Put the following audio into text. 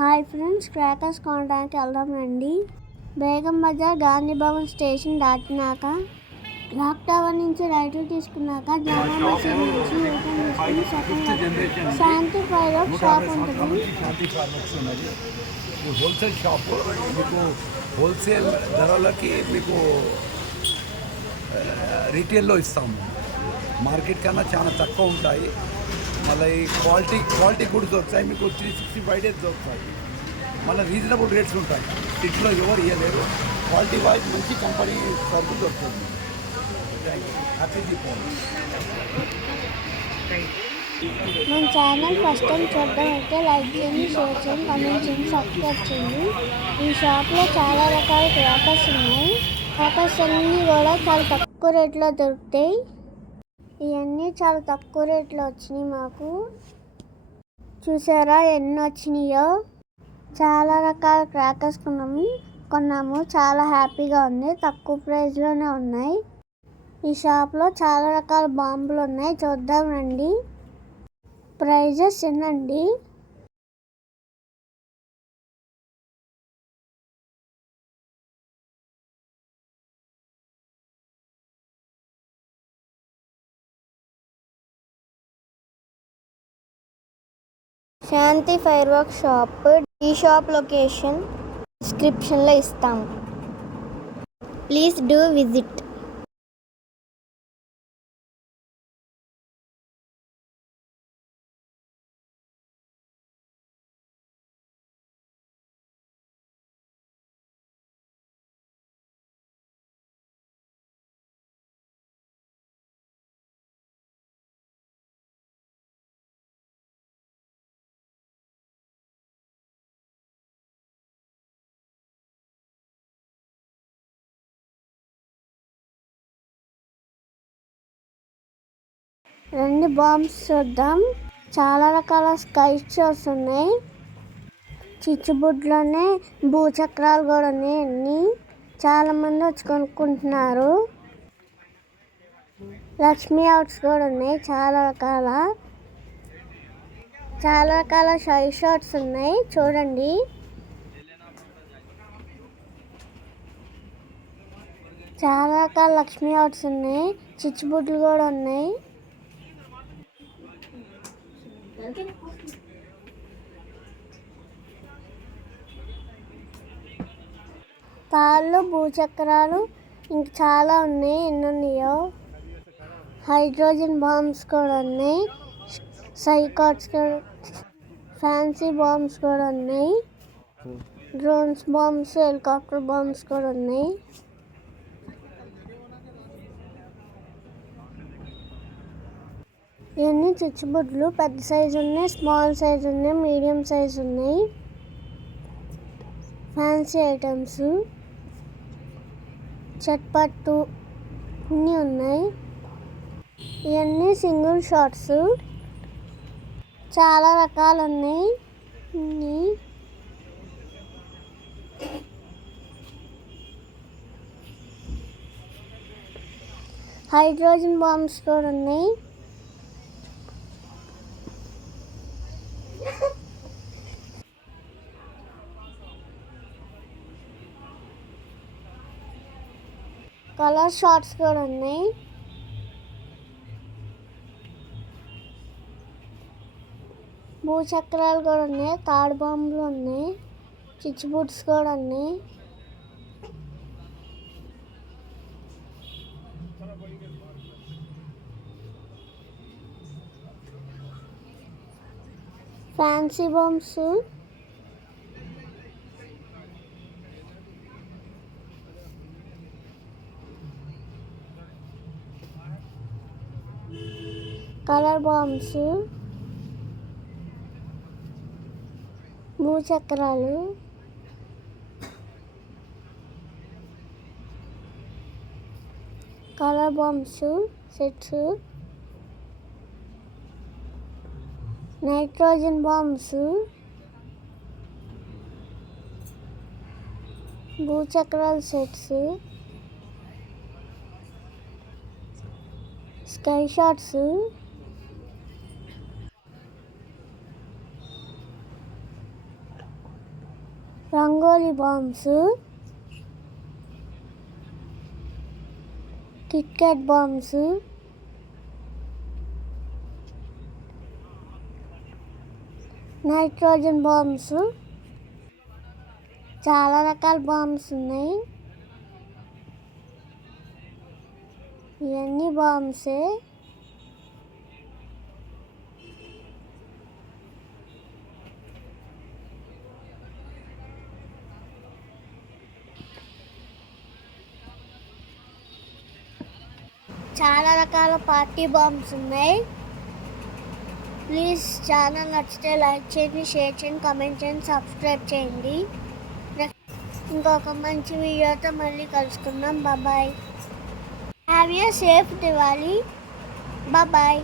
Hi friends, crackers కొనడానికి వెళ్దామండి. Begum Bazaar Gandhi Bhavan station దాటినాక క్లాక్ టవర్ నుంచి రైట్ తీసుకున్నాక జామా మసీద్ నుంచి శాంతి ఫైర్ షాప్ ఉంటుంది. హోల్సేల్ షాప్ మీకు హోల్సేల్ ధరలకి మీకు రీటైల్లో ఇస్తాము. మార్కెట్ కన్నా చాలా తక్కువ ఉంటాయి. మళ్ళీ ఈ క్వాలిటీ కూడా దొరుకుతాయి. మీకు 365 డేస్ దొరుకుతాయి. మళ్ళీ రీజనబుల్ రేట్స్ ఉంటాయి. సిటీలో ఎవరు ఇవ్వలేరు. క్వాలిటీ వైజ్ మంచి కంపెనీ సరుకు దొరుకుతుంది. హ్యాపీ దీపావళి. మన ఛానల్ ఫస్ట్ టైం చూడడం అయితే లైక్ చేయండి, షేర్ చేయండి, కామెంట్ చేయండి, సబ్స్క్రైబ్ చేయండి. ఈ షాప్లో చాలా రకాల క్రాకర్స్ ఉన్నాయి. క్రాకర్స్ అన్నీ కూడా చాలా తక్కువ రేట్లో దొరుకుతాయి. ఇవన్నీ చాలా తక్కువ రేట్లో వచ్చినాయి. మాకు చూసారా ఎన్ని వచ్చినాయో. చాలా రకాల క్రాకర్స్ కొన్నాము. చాలా హ్యాపీగా ఉంది. తక్కువ ప్రైస్లోనే ఉన్నాయి. ఈ షాప్లో చాలా రకాల బాంబులు ఉన్నాయి. చూద్దాం రండి. ప్రైజెస్ ఎన్నండి. శాంతి ఫైర్ వర్క్ షాప్. ఈ షాప్ లొకేషన్ డిస్క్రిప్షన్లో ఇస్తాము. Please do visit. రెండు బాంబ్స్ చూద్దాం. చాలా రకాల స్కై షోస్ ఉన్నాయి. చిచ్చుబుడ్లోనే భూచక్రాలు కూడా ఉన్నాయి. అన్నీ చాలామంది వచ్చి కొనుక్కుంటున్నారు. లక్ష్మీ అవుట్స్ కూడా ఉన్నాయి. చాలా రకాల స్కై షాట్స్ ఉన్నాయి. చూడండి. చాలా రకాల లక్ష్మీ అవుట్స్ ఉన్నాయి. చిచ్చుబుడ్లు కూడా ఉన్నాయి. తాళ్ళు, భూచక్రాలు ఇంకా చాలా ఉన్నాయి. ఎన్ని ఉన్నాయో. హైడ్రోజన్ బాంబ్స్ కూడా ఉన్నాయి. సైకాట్స్ కూడా, ఫ్యాన్సీ బాంబ్స్ కూడా ఉన్నాయి. డ్రోన్స్ బాంబ్స్, హెలికాప్టర్ బాంబ్స్ కూడా ఉన్నాయి. ఇవన్నీ చిచ్చుబుడ్లు. పెద్ద సైజు ఉన్నాయి, స్మాల్ సైజు ఉన్నాయి, మీడియం సైజు ఉన్నాయి. ఫ్యాన్సీ ఐటమ్స్, చట్పట్టు అన్నీ ఉన్నాయి. ఇవన్నీ సింగిల్ షాట్స్. చాలా రకాలు ఉన్నాయి. హైడ్రోజన్ బాంబ్స్ కూడా ఉన్నాయి. కలర్ షాట్స్ కూడా ఉన్నాయి. భూచక్రాలు కూడా ఉన్నాయి. తాడు బాంబులు ఉన్నాయి. చిచ్చుబుడ్స్ కూడా ఉన్నాయి. ఫ్యాన్సీ బాంబ్స్, కలర్ బాంబ్స్, భూచక్రాలు, colour bombs sets, nitrogen bombs, భూచక్రాల sets, sky shots, rangoli bombs, KitKat bombs, nitrogen bombs, చాలా రకాల బాంబ్స్ ఉన్నాయి. ఇవన్నీ బాంబ్సే. చాలా రకాల పార్టీ బాంబ్స్ ఉన్నాయి. ప్లీజ్ ఛానల్ నచ్చితే లైక్ చేయండి, షేర్ చేయండి, కామెంట్ చేయండి, సబ్స్క్రైబ్ చేయండి. ఇంకొక మంచి వీడియోతో మళ్ళీ కలుసుకుందాం. Bye. Have a safe Diwali. Bye.